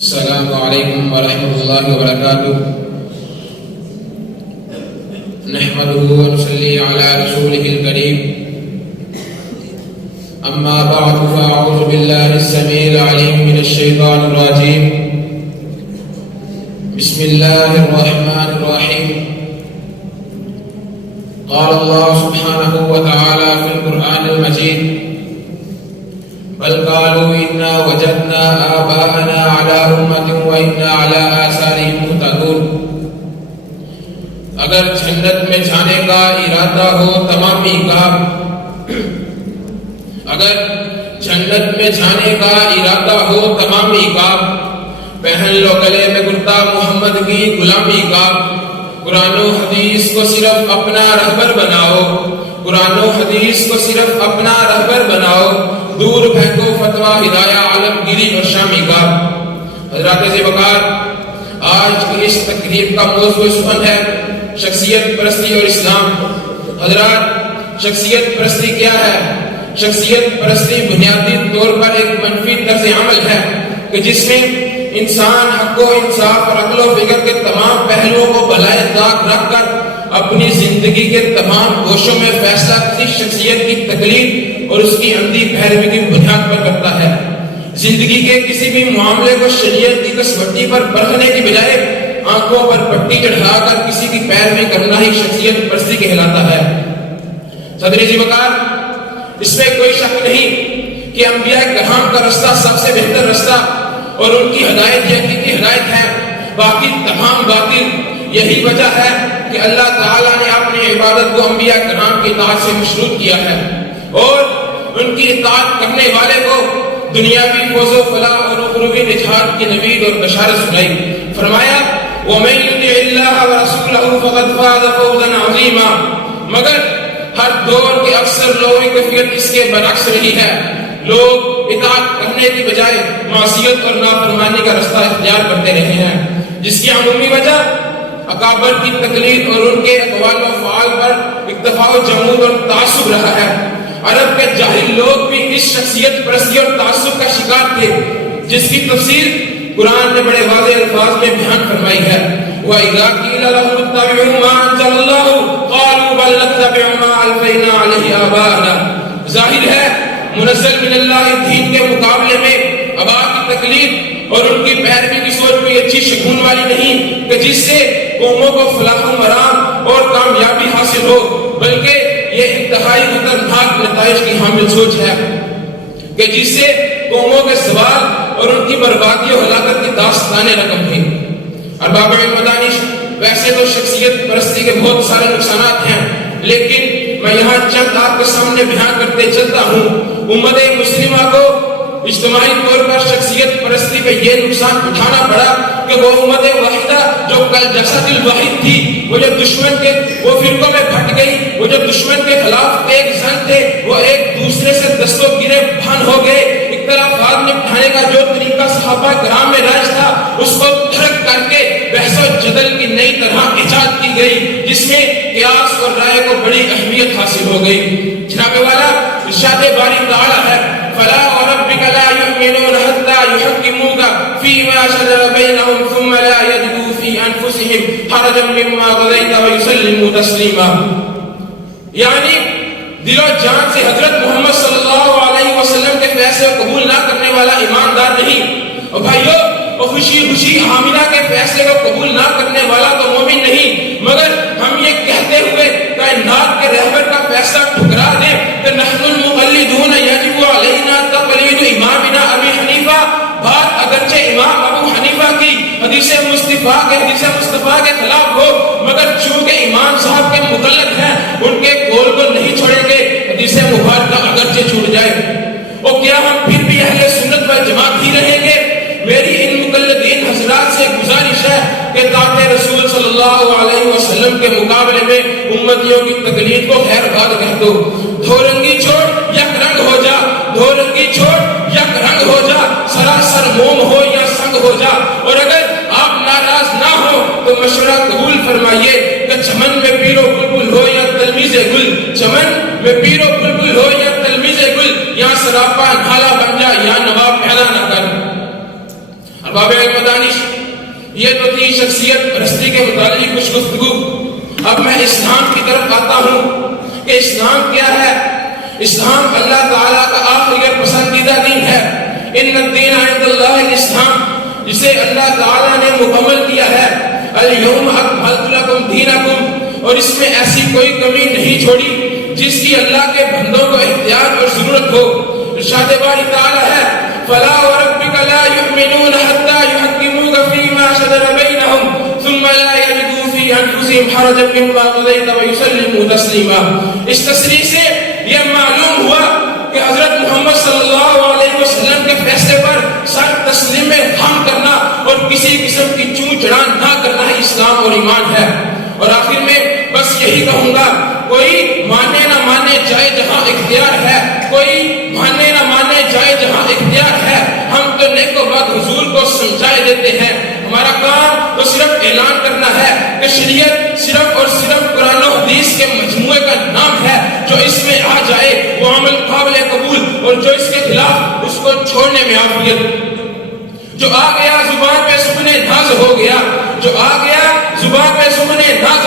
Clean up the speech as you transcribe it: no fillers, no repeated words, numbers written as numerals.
السلام علیکم ورحمۃ اللہ وبرکاتہ نحمده ونصلي على رسوله الكريم اما بعد فاعوذ بالله السميع العليم من الشيطان الرجيم بسم الله الرحمن الرحيم قال الله سبحانه وتعالى في القرآن المجيد بل قالوا إنا وجدنا آباءنا على أمة وإنا على آثارهم مهتدون اگر جنت میں جانے کا ارادہ ہو تمامی کا اگر جنت میں جانے کا ارادہ ہو تمامی کا پہن لو گلے میں کرتا محمد کی غلامی کا قرآن و حدیث کو صرف اپنا رہبر بناؤ قرآن و حدیث کو صرف اپنا رہبر بناؤ دور پھینکو فتویٰ ہدایہ عالمگیری اور شامی کا حضرات ذی وقار آج کی اس تقریب کا موضوع سخن ہے شخصیت پرستی اور اسلام حضرات شخصیت پرستی کیا ہے شخصیت پرستی بنیادی طور پر ایک منفی طرز عمل ہے کہ جس میں انسان حق و انصاف اور عقل و فکر کے تمام پہلوؤں کو بالائے طاق رکھ کر اپنی زندگی کے تمام گوشوں میں فیصلہ کسی شخصیت کی تقلید اور اس کی عمدی پیروی کی بنیاد پر کرتا ہے زندگی کے کسی بھی معاملے کو شریعت کی کسوٹی پر پرکھنے کی بجائے آنکھوں پر پٹی چڑھا کر کسی کی پیروی کرنا ہی شخصیت پرستی کہلاتا ہے صدر ذی وقار اس میں کوئی شک نہیں کہ انبیاء کرام کا رستہ سب سے بہتر رستہ اور ان کی ہدایت یہ حقیقی ہدایت ہے باقی تمام باطل یہی وجہ ہے کہ اللہ تعالیٰ نے اپنی عبادت کو انبیاء کرام کی اطاعت سے مشروط کیا ہے اور ان کی اطاعت کرنے والے کو دنیاوی فوز و فلاح اور اخروی نجات کی نوید اور بشارت سنائی فرمایا وَمَن يُطِعِ اللَّهَ وَرَسُولَهُ فَقَدْ فَازَ فَوْزًا عَظِيمًا مگر ہر دور کے اکثر لوگوں کی کیفیت اس کے برعکس رہی ہے لوگ اطاعت کرنے کی بجائے معصیت اور نافرمانی کا رستہ اختیار کرتے رہے ہیں جس کی عمومی وجہ اکابر کی تقلید اور ان کے اقوال و افعال پر اکتفا و جمود اور تعصب رہا ہے عرب کے جاہل لوگ بھی اس شخصیت پرستی اور تعصب کا شکار تھے جس کی تفصیل قرآن نے بڑے واضح الفاظ میں بیان فرمائی ہے وَإِذَا قِيلَ لَهُمُ اتَّبِعُوا مَا أَنزَلَ اللَّهُ قَالُوا بَل نَّتَّبِعُ مَا أَلْفَيْنَا عَلَيْهِ آبَاءَنَا ظاہر ہے منزل من اللہ دین کے مقابلے میں آباء کی تقلید اور ان کی پیروی کی سوچ کوئی اچھی شگون والی نہیں کہ جس سے قوموں کو فلاح و مرام اور کامیابی حاصل ہو بلکہ یہ انتہائی خطرناک نتائج کی حامل سوچ ہے کہ جس سے قوموں کے زوال اور ان کی بربادی و ہلاکت کی داستانیں رقم ہوئی ارباب المدانش ویسے تو شخصیت پرستی کے بہت سارے نقصانات ہیں لیکن میں یہاں چند آپ کے سامنے بیان کرتے چلتا ہوں امت مسلمہ کو اجتماعی طور پر شخصیت پرستی پہ یہ نقصان اٹھانا پڑا کہ وہ امت واحدہ جو کل جسد الواحد تھی وہ جو دشمن کے وہ فرقوں میں پھٹ گئی وہ جو دشمن کے خلاف ایک زن تھے وہ ایک دوسرے سے دستوں گرے بھان ہو گئے اختلافات نپٹانے کا جو طریقہ صحابہ کرام میں رائج تھا اس کو ترک کر کے بحث و جدل کی نئی طرح ایجاد کی گئی جس میں قیاس اور رائے کو بڑی اہمیت حاصل ہو گئی جناب والا ارشاد باری تعالی ہے فلا وربك لا يؤمنون حتى يحكموك فيما شجر بينهم ثم لا يجدوا في انفسهم حرجا مما قضيت ويسلموا تسليما یعنی دل و جان سے حضرت محمد صلی اللہ علیہ وسلم کے فیصلے کو قبول نہ کرنے والا ایماندار نہیں اور بھائیو خوشی خوشی حاملہ کے فیصلے کو قبول نہ کرنے والا تو مومن نہیں مگر ہم یہ کہتے ہوئے کائنات کے رہبر کا فیصلہ ٹھکرا دیں کہ نحن المقلدون یجب علینا تقلید امامنا ابی حنیفہ بات اگرچہ امام ابو حنیفہ کی حدیث مصطفیٰ کے خلاف ہو مگر چونکہ امام صاحب کے مقلد ہیں ان کے قول کو نہیں چھوڑیں گے حدیث مبارکہ اگرچہ چھوٹ جائے اور کیا ہم پھر بھی اہل سنت و جماعت ہی رہیں گے میری ان مقلدین حضرات سے گزارش ہے کہ ذات رسول صلی اللہ علیہ وسلم کے مقابلے میں امتیوں کی تقلید کو خیر بات کہہ دو دو رنگی چھوڑ یک رنگ ہو جا دو رنگی چھوڑ یک رنگ ہو جا سراسر موم ہو یا سنگ ہو جا اور اگر آپ ناراض نہ ہو تو مشورہ قبول فرمائیے کہ چمن میں پیرو بلبل ہو یا تلمیذ گل چمن میں پیرو بلبل ہو یا تلمیذ گل یا سراپا نالا بن جا یا نواب پھیلا نہ کر ارباب فوائد و دانش. یہ تو تھی شخصیت پرستی کے متعلق کچھ گفتگو. اب میں اسلام کی طرف آتا ہوں کہ اسلام کیا ہے. اسلام اللہ تعالیٰ کا آخری اور پسندیدہ دین ہے. ان الدین عند اللہ الاسلام، جسے اللہ تعالیٰ نے مکمل کیا ہے. الیوم اکملت لکم دینکم، اور اس میں ایسی کوئی کمی نہیں چھوڑی جس کی اللہ کے بندوں کو احتیاط اور ضرورت ہو. ارشاد باری تعالیٰ ہے فلا وربک لا یؤمنون حتی یحکموک فیما شجر بینہم ثم لا یجدوا فی انفسہم حرجا مما قضیت ویسلموا تسلیما. اس تصریح سے یہ معلوم ہوا کہ حضرت محمد صلی اللہ علیہ وسلم کے فیصلے پر سر تسلیم خم کرنا اور کسی قسم کی چون چڑان نہ کرنا ہی اسلام اور ایمان ہے. اور آخر میں بس یہی کہوں گا، کوئی مانے نہ مانے جائے جہاں اختیار ہے، کوئی مانے نہ مانے جائے جہاں اختیار ہے. ہم تو نیک و بد حضور کو سمجھائے دیتے ہیں. ہمارا کام تو صرف اعلان کرنا ہے کہ شریعت صرف اور صرف قرآن و حدیث کے مجموعے کا نام ہے. جو اس میں آ جائے وہ عمل قابل قبول، اور جو اس کے خلاف اس کو چھوڑنے میں عافیت. جو آ گیا زبان پہ سکنے ناز ہو گیا، جو آ گیا زبان پہ سکنے ناز